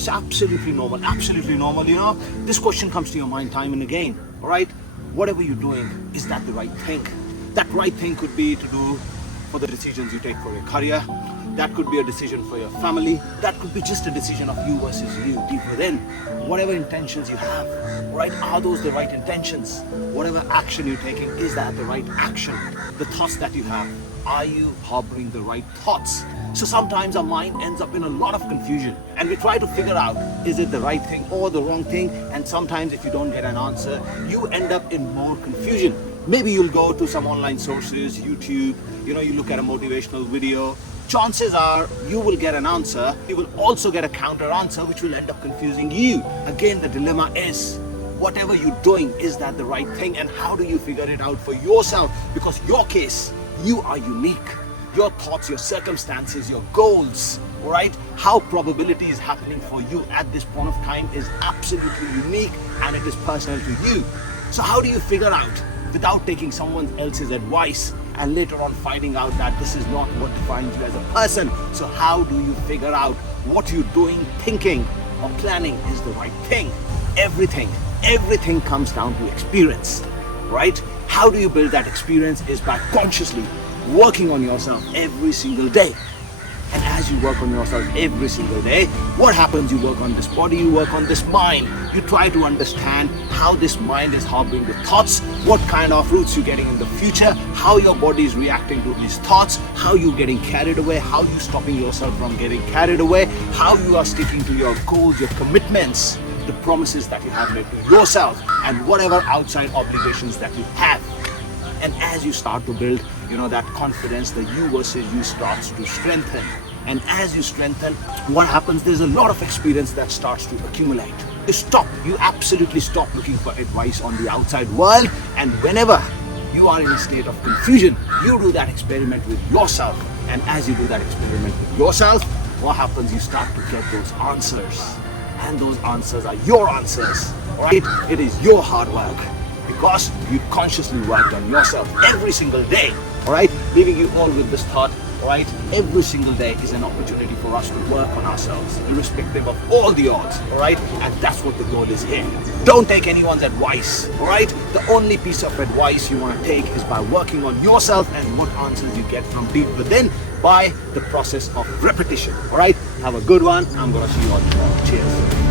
It's absolutely normal, absolutely normal. This question comes to your mind time and again, all right? Whatever you're doing, is that the right thing? That right thing could be to do for the decisions you take for your career. That could be a decision for your family. That could be just a decision of you versus you deep within. Whatever intentions you have, right? Are those the right intentions? Whatever action you're taking, is that the right action? The thoughts that you have, are you harboring the right thoughts? So sometimes our mind ends up in a lot of confusion and we try to figure out, is it the right thing or the wrong thing? And sometimes if you don't get an answer, you end up in more confusion. Maybe you'll go to some online sources, YouTube, you look at a motivational video. Chances are you will get an answer. You will also get a counter answer which will end up confusing you. Again, the dilemma is, whatever you're doing, is that the right thing? And how do you figure it out for yourself? Because your case, you are unique. Your thoughts, your circumstances, your goals, right? How probability is happening for you at this point of time is absolutely unique and it is personal to you. So how do you figure out, without taking someone else's advice and later on finding out that this is not what defines you as a person? So how do you figure out what you're doing, thinking or planning is the right thing? Everything comes down to experience, right? How do you build that experience is by consciously working on yourself every single day. And as you work on yourself every single day, what happens? You work on this body, you work on this mind. You try to understand how this mind is harboring the thoughts, what kind of routes you're getting in the future, how your body is reacting to these thoughts, how you're getting carried away, how you're stopping yourself from getting carried away, how you are sticking to your goals, your commitments, the promises that you have made to yourself, and whatever outside obligations that you have. And as you start to build, that confidence, the you versus you starts to strengthen. And as you strengthen, what happens? There's a lot of experience that starts to accumulate. You absolutely stop looking for advice on the outside world. And whenever you are in a state of confusion, you do that experiment with yourself. And as you do that experiment with yourself, what happens? You start to get those answers. And those answers are your answers, right? It is your hard work. Because you consciously worked on yourself every single day, all right? Leaving you all with this thought, all right? Every single day is an opportunity for us to work on ourselves, irrespective of all the odds, all right? And that's what the goal is here. Don't take anyone's advice, all right? The only piece of advice you want to take is by working on yourself and what answers you get from deep within by the process of repetition, all right? Have a good one. I'm going to see you all tomorrow. Cheers.